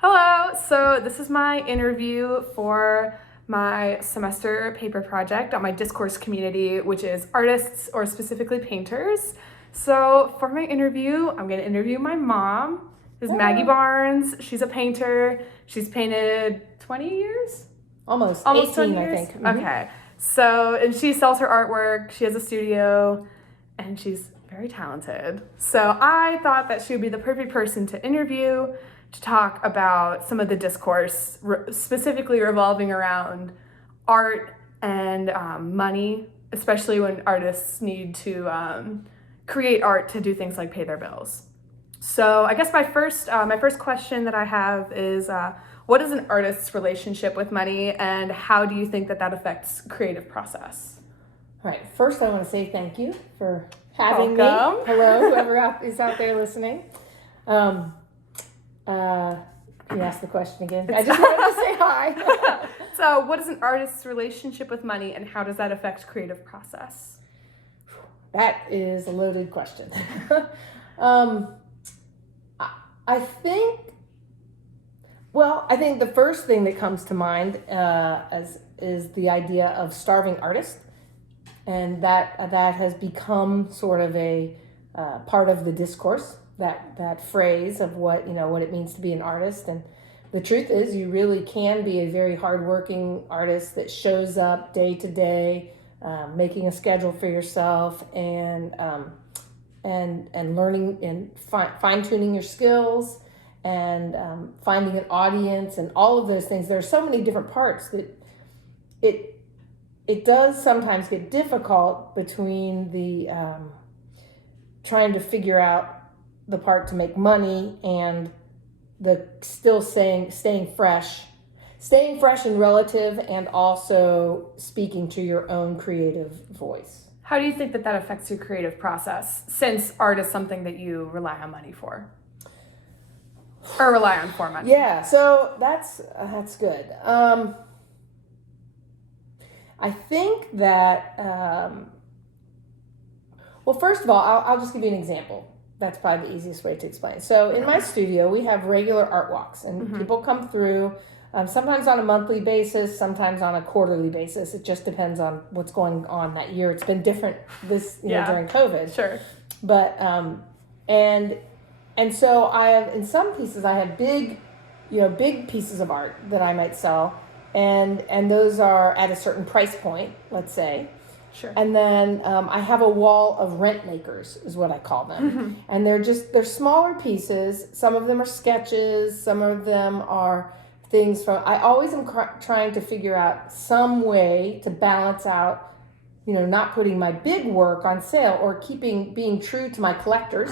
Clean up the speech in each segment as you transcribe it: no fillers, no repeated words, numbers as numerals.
Hello, so this is my interview for my semester paper project on my Discourse community, which is artists or specifically painters. So for my interview, I'm going to interview my mom. This is Maggie Barnes. She's a painter. She's painted 20 years? Almost 20 18, years? I think. Okay. So, and she sells her artwork. She has a studio, and she's very talented. So I thought that she would be the perfect person to interview to talk about some of the discourse, specifically revolving around art and money, especially when artists need to create art to do things like pay their bills. So I guess my first question that I have is, what is an artist's relationship with money, and how do you think that affects creative process? All right. First, I want to say thank you for having Welcome. me. Hello, whoever is out there listening. Can you ask the question again? I just wanted to say hi. So, what is an artist's relationship with money, and how does that affect creative process? That is a loaded question. I think the first thing that comes to mind is the idea of starving artist, and that has become sort of a part of the discourse. That phrase of what it means to be an artist. And the truth is, you really can be a very hardworking artist that shows up day to day, making a schedule for yourself, and learning and fine tuning your skills, and finding an audience, and all of those things. There are so many different parts that it does sometimes get difficult between the trying to figure out the part to make money and the still staying fresh and relative, and also speaking to your own creative voice. How do you think that affects your creative process, since art is something that you rely on money for? Or rely on for money? Yeah, so that's good. I think that, well, first of all, I'll just give you an example. That's probably the easiest way to explain. So in my studio, we have regular art walks, and people come through, sometimes on a monthly basis, sometimes on a quarterly basis. It just depends on what's going on that year. It's been different during COVID. Sure. But and so I have, in some pieces, I have big pieces of art that I might sell, and those are at a certain price point, let's say. Sure. And then I have a wall of rent makers, is what I call them. And they're smaller pieces. Some of them are sketches. Some of them are things from, I always am trying to figure out some way to balance out, not putting my big work on sale, or being true to my collectors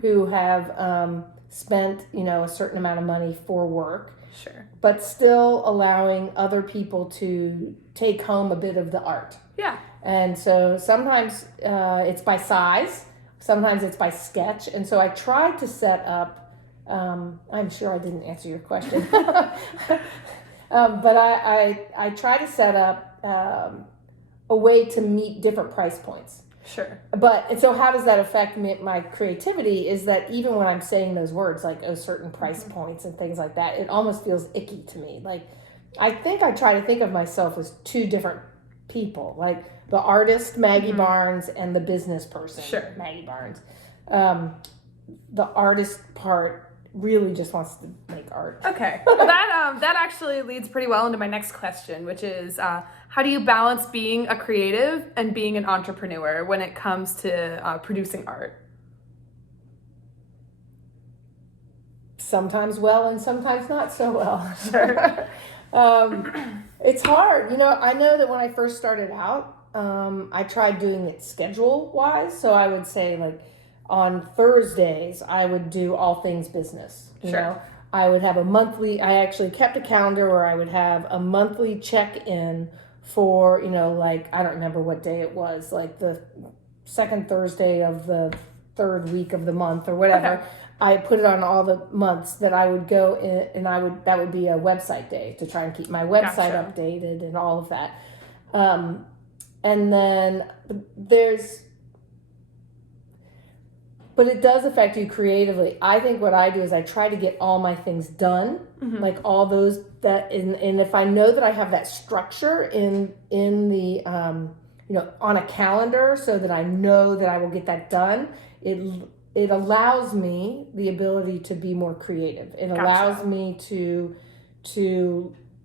who have spent, a certain amount of money for work. Sure. But still allowing other people to take home a bit of the art. Yeah. And so sometimes it's by size, sometimes it's by sketch. And so I tried to set up, I'm sure I didn't answer your question, but I try to set up a way to meet different price points. Sure. And so how does that affect my creativity is that even when I'm saying those words, like certain price points and things like that, it almost feels icky to me. Like, I think I try to think of myself as two different people, like the artist, Maggie Barnes, and the business person, sure, Maggie Barnes. The artist part really just wants to make art. Okay. Well, that actually leads pretty well into my next question, which is, how do you balance being a creative and being an entrepreneur when it comes to producing art? Sometimes well and sometimes not so well. Sure. It's hard. I know that when I first started out, I tried doing it schedule-wise. So I would say, like, on Thursdays, I would do all things business. Sure. I would have I actually kept a calendar where I would have a monthly check-in for, I don't remember what day it was, like the second Thursday of the third week of the month or whatever. Okay. I put it on all the months that I would go in, and that would be a website day to try and keep my website updated and all of that. And then But it does affect you creatively. I think what I do is I try to get all my things done, like all those and if I know that I have that structure in the on a calendar, so that I know that I will get that done, it allows me the ability to be more creative. It allows me to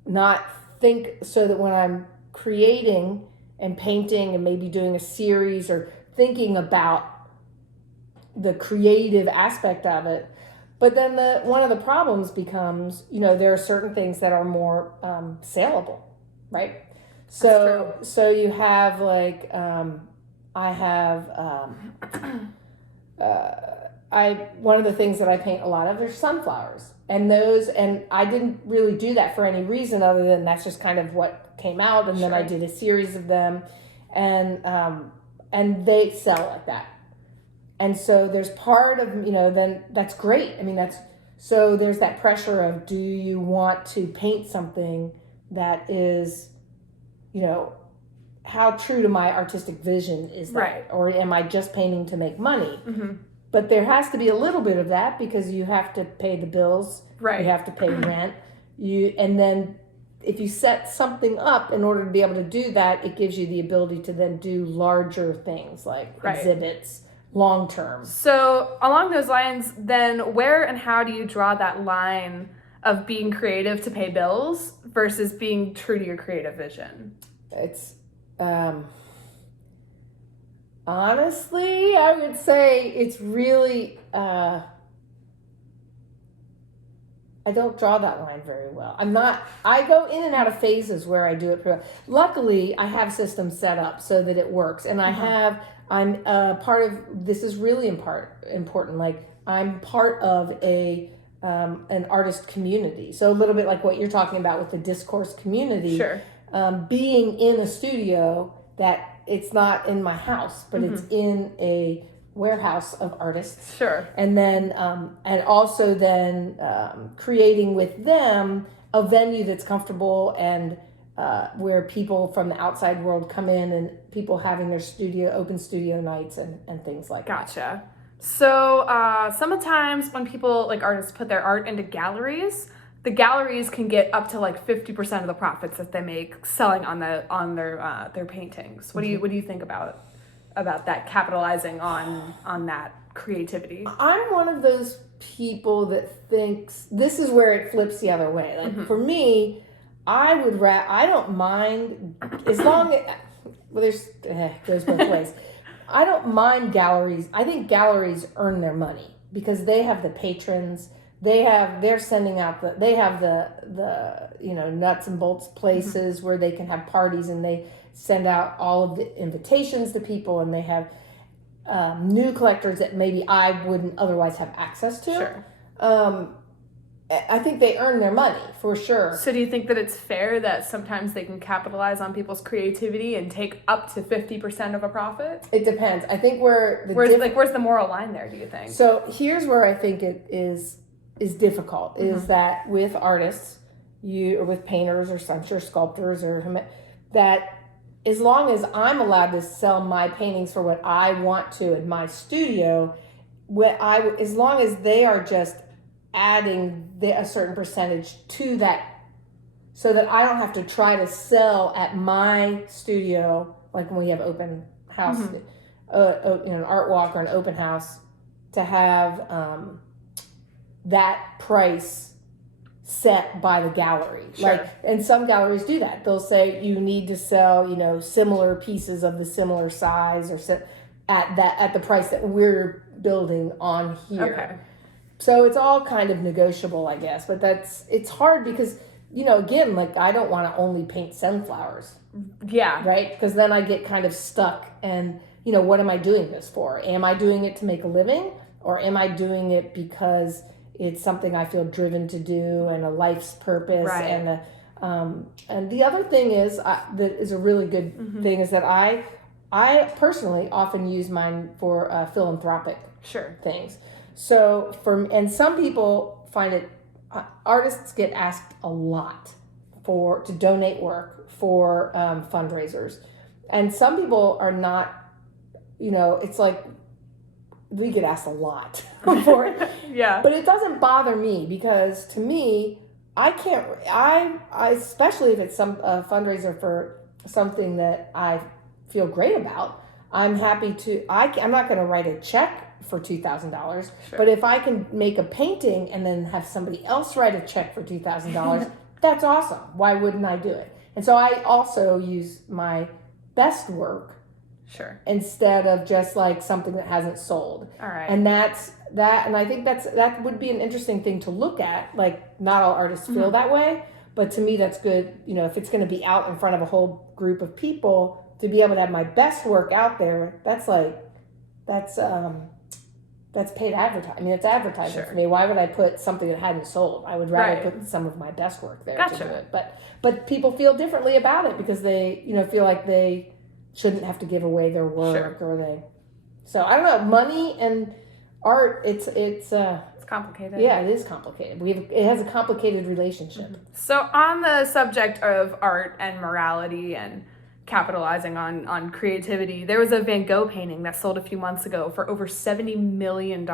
not think, so that when I'm creating and painting and maybe doing a series or thinking about the creative aspect of it. But then one of the problems becomes, there are certain things that are more saleable, right? So you have like I have one of the things that I paint a lot of are sunflowers, and I didn't really do that for any reason other than that's just kind of what came out, and then I did a series of them, and they sell like that. And so there's part of, then that's great. I mean, so there's that pressure of, do you want to paint something that is, how true to my artistic vision is that? Right. Or am I just painting to make money? Mm-hmm. But there has to be a little bit of that, because you have to pay the bills. Right. You have to pay rent. And then if you set something up in order to be able to do that, it gives you the ability to then do larger things like exhibits. Long term. So along those lines, then where and how do you draw that line of being creative to pay bills versus being true to your creative vision? It's honestly, I would say it's really I don't draw that line very well. I go in and out of phases where I do it pretty well. Luckily, I have systems set up so that it works, and I'm part of, this is really important. Like, I'm part of an artist community. So a little bit like what you're talking about with the Discourse community. Sure. Being in a studio that it's not in my house, but it's in a warehouse of artists. Sure. And then, and also then creating with them a venue that's comfortable and where people from the outside world come in, and people having their open studio nights and things like that. Gotcha. So sometimes when people, like artists, put their art into galleries, the galleries can get up to like 50% of the profits that they make selling on their paintings. What do you think about that, capitalizing on that creativity? I'm one of those people that thinks this is where it flips the other way. Like for me, I don't mind as long as, goes both ways. I don't mind galleries. I think galleries earn their money because they have the patrons. They're sending out they have the nuts and bolts places where they can have parties, and they send out all of the invitations to people, and they have new collectors that maybe I wouldn't otherwise have access to. Sure. I think they earn their money for sure. So do you think that it's fair that sometimes they can capitalize on people's creativity and take up to 50% of a profit? It depends. I think where's the moral line there, do you think? So here's where I think it is difficult, is that with artists, or with painters, or I'm sure sculptors, or that as long as I'm allowed to sell my paintings for what I want to in my studio, as long as they are just adding a certain percentage to that, so that I don't have to try to sell at my studio, like when we have open house, an art walk or an open house, to have that price set by the gallery. Sure. And some galleries do that. They'll say you need to sell, similar pieces of the similar size, or at the price that we're building on here. Okay. So it's all kind of negotiable, I guess, but it's hard because, again, like, I don't want to only paint sunflowers. Yeah. Right? Because then I get kind of stuck, and, what am I doing this for? Am I doing it to make a living, or am I doing it because it's something I feel driven to do and a life's purpose? Right. And the other thing is, that is a really good thing, is that I personally often use mine for philanthropic things. So and some people find it, artists get asked a lot to donate work for fundraisers. And some people are not, it's like, we get asked a lot for it. Yeah. But it doesn't bother me because to me, I especially if it's some fundraiser for something that I feel great about, I'm happy to, I'm not going to write a check for $2,000, but if I can make a painting and then have somebody else write a check for $2,000, that's awesome. Why wouldn't I do it? And so I also use my best work instead of just like something that hasn't sold. All right. And that's that. And I think that would be an interesting thing to look at. Like not all artists feel that way, but to me that's good. You know, if it's going to be out in front of a whole group of people, to be able to have my best work out there, that's paid advertising. I mean, it's advertising for me. Why would I put something that hadn't sold? I would rather put some of my best work there to do it. But people feel differently about it because they, feel like they shouldn't have to give away their work or they. So I don't know. Money and art, it's complicated. Yeah, it is complicated. It has a complicated relationship. So on the subject of art and morality and capitalizing on creativity, there was a Van Gogh painting that sold a few months ago for over $70 million.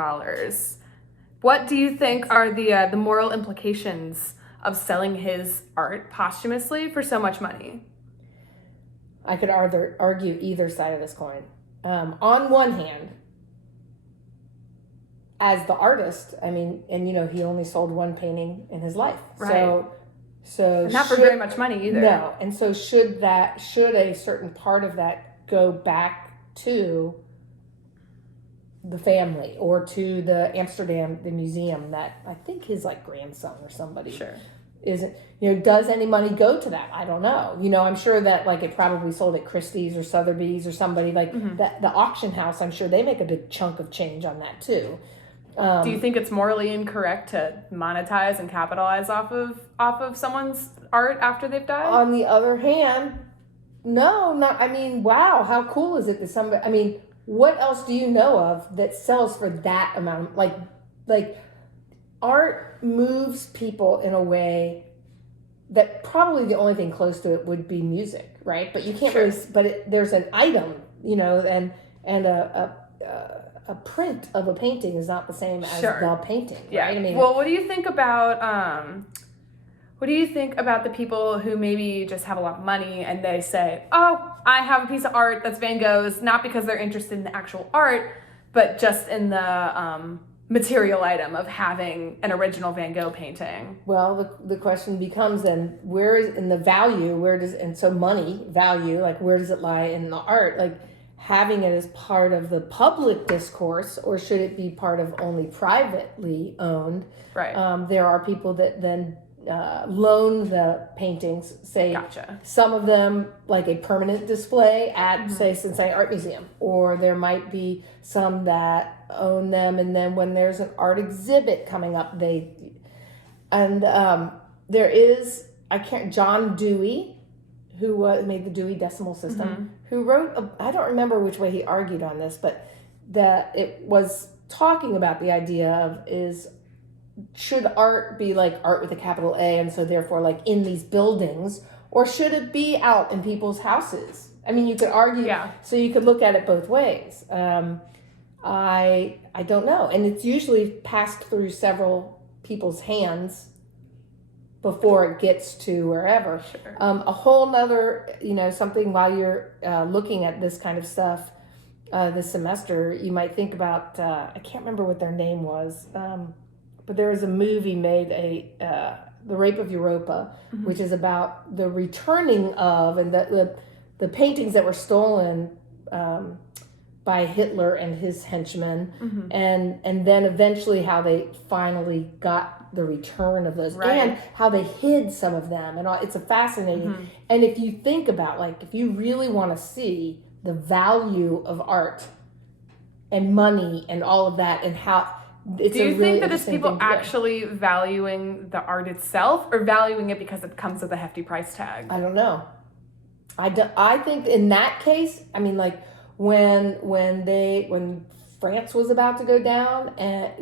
What do you think are the moral implications of selling his art posthumously for so much money? I could argue either side of this coin. On one hand, as the artist, I mean, and he only sold one painting in his life. Right. So not for very much money either. No, and so should a certain part of that go back to the family or to the museum that I think his grandson or somebody isn't, does any money go to that? I don't know. I'm sure that it probably sold at Christie's or Sotheby's or somebody the auction house. I'm sure they make a big chunk of change on that too. Do you think it's morally incorrect to monetize and capitalize off of someone's art after they've died? On the other hand, no, not. I mean, wow, how cool is it that somebody? I mean, what else do you know of that sells for that amount? Like art moves people in a way that probably the only thing close to it would be music, right? But you can't really. But there's an item, and a print of a painting is not the same as the painting, right? Yeah. I mean, well, what do you think about the people who maybe just have a lot of money and they say, "Oh, I have a piece of art that's Van Gogh's," not because they're interested in the actual art, but just in the material item of having an original Van Gogh painting? Well, the question becomes then, where is in the value? Money value, where does it lie in the art? Having it as part of the public discourse, or should it be part of only privately owned? Right. There are people that then loan the paintings, say some of them a permanent display at say Cincinnati Art Museum, or there might be some that own them, and then when there's an art exhibit coming up, there is John Dewey, who made the Dewey Decimal System, who wrote, I don't remember which way he argued on this, but that it was talking about the idea of should art be art with a capital A, and so therefore in these buildings, or should it be out in people's houses? I mean, you could argue, so you could look at it both ways. I don't know, and it's usually passed through several people's hands before it gets to wherever. A whole nother, something while you're looking at this kind of stuff this semester, you might think about, I can't remember what their name was, but there was a movie made, The Rape of Europa, which is about the returning of, and the paintings that were stolen by Hitler and his henchmen, and then eventually how they finally got the return of those, and how they hid some of them, and all. It's a fascinating. And if you think about if you really want to see the value of art and money and all of that, and how it's do you really think that it's people actually valuing the art itself, or valuing it because it comes with a hefty price tag? I don't know. I think in that case, I mean, when France was about to go down, and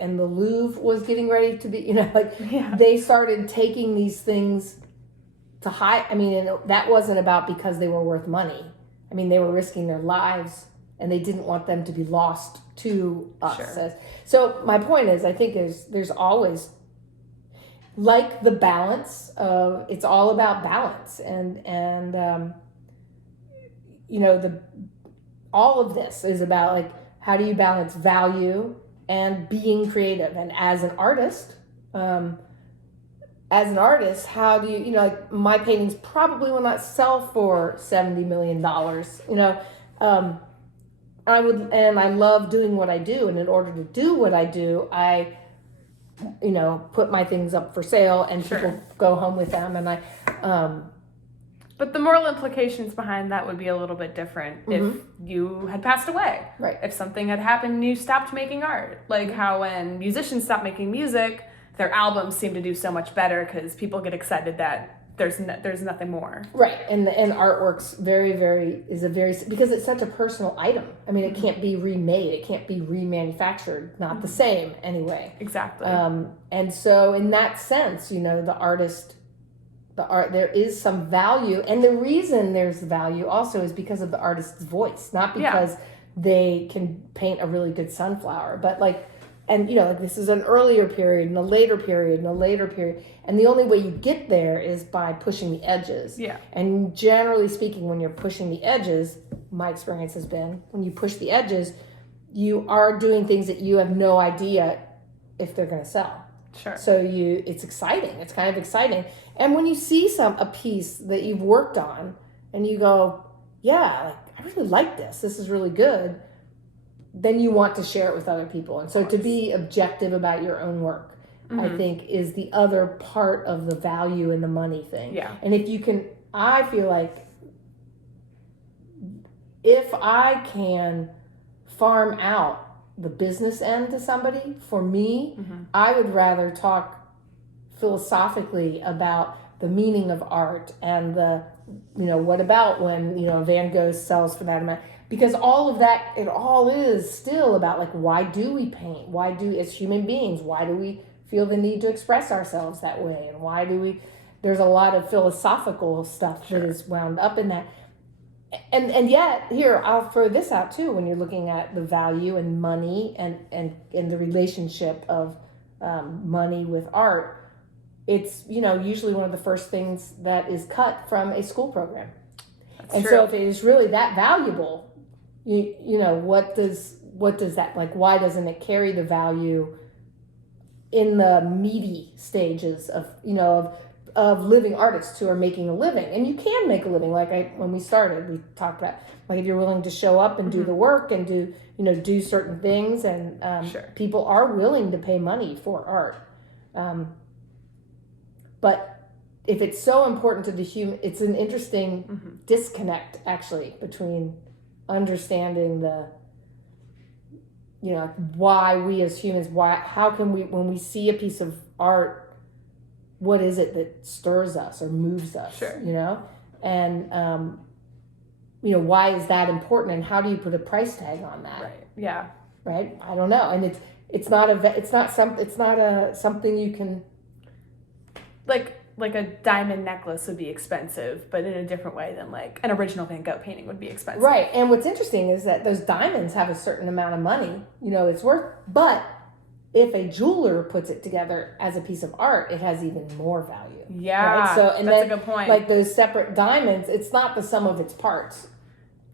and the Louvre was getting ready to be, they started taking these things to high. I mean, and that wasn't about because they were worth money. I mean, they were risking their lives and they didn't want them to be lost to us. Sure. So my point is, I think there's always, like the balance of, it's all about balance, and all of this is about, like, how do you balance value and being creative? And as an artist, how do you, like, my paintings probably will not sell for $70 million. I love doing what I do. And in order to do what I do, I, put my things up for sale, and Sure. people go home with them. And But the moral implications behind that would be a little bit different if you had passed away. Right. If something had happened and you stopped making art. Like how when musicians stop making music, their albums seem to do so much better because people get excited that there's nothing more. Right. And artwork's because it's such a personal item. I mean, it can't be remade. It can't be remanufactured. Not the same anyway. Exactly. And so in that sense, the art, there is some value, and the reason there's value also is because of the artist's voice, not because they can paint a really good sunflower, but this is an earlier period and a later period and a later period, and the only way you get there is by pushing the edges. Yeah. And generally speaking, when you're pushing the edges, my experience has been, when you push the edges, you are doing things that you have no idea if they're going to sell. Sure. So it's exciting. It's kind of exciting. And when you see a piece that you've worked on and you go, yeah, I really like this. This is really good. Then you want to share it with other people. And so to be objective about your own work, I think, is the other part of the value and the money thing. Yeah. And I feel like if I can farm out the business end to somebody, for me, I would rather talk philosophically about the meaning of art and what about when, Van Gogh sells for that amount, because all of that, it all is still about, like, why do we paint? As human beings, why do we feel the need to express ourselves that way? And there's a lot of philosophical stuff that is wound up in that. And yet, here, I'll throw this out too, when you're looking at the value and money and the relationship of money with art, it's, usually one of the first things that is cut from a school program. That's true. So if it is really that valuable, what does that, like, why doesn't it carry the value in the meaty stages of living artists who are making a living? And you can make a living. When we started, we talked about, like, if you're willing to show up and do the work and do certain things, and people are willing to pay money for art. But if it's so important to the human, it's an interesting disconnect, actually, between understanding why we as humans, how can we, when we see a piece of art, what is it that stirs us or moves us? Sure. And why is that important, and how do you put a price tag on that? Right. Yeah. Right. I don't know. And it's not something you can, like a diamond necklace would be expensive, but in a different way than, like, an original Van Gogh painting would be expensive. Right. And what's interesting is that those diamonds have a certain amount of money, it's worth, but if a jeweler puts it together as a piece of art, it has even more value. Yeah. Right? So, that's a good point. Like those separate diamonds, it's not the sum of its parts.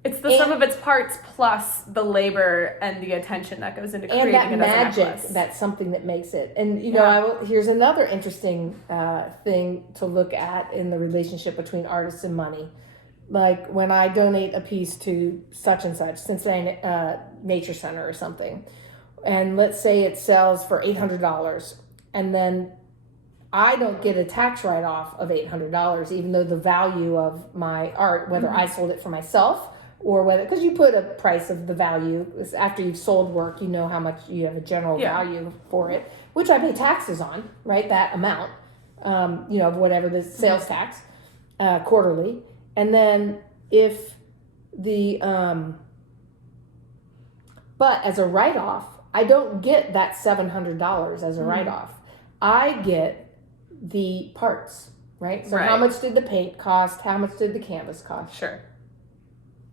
It's the sum of its parts plus the labor and the attention that goes into creating it as a necklace. And that magic, that's something that makes it. And, here's another interesting thing to look at in the relationship between artists and money. Like, when I donate a piece to such and such, Cincinnati Nature Center or something, and let's say it sells for $800, and then I don't get a tax write-off of $800, even though the value of my art, whether I sold it for myself or whether, because you put a price of the value after you've sold work, how much you have a general value for it, which I pay taxes on, right? That amount, whatever the sales tax, quarterly. And then if but as a write-off, I don't get that $700 as a write-off. I get the parts, right? So how much did the paint cost? How much did the canvas cost? Sure.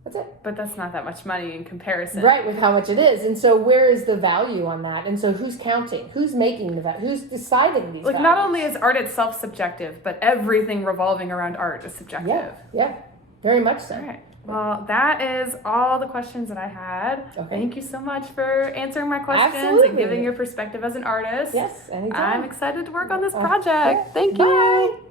That's it. But that's not that much money in comparison. Right, with how much it is. And so where is the value on that? And so who's counting? Who's making the value? Who's deciding these Like, values? not only is art itself subjective, but everything revolving around art is subjective. Yeah, very much so. All right. Well, that is all the questions that I had. Okay. Thank you so much for answering my questions Absolutely. and giving your perspective as an artist. Yes, anytime. I'm excited to work on this Uh, project. yeah. Thank you. Bye.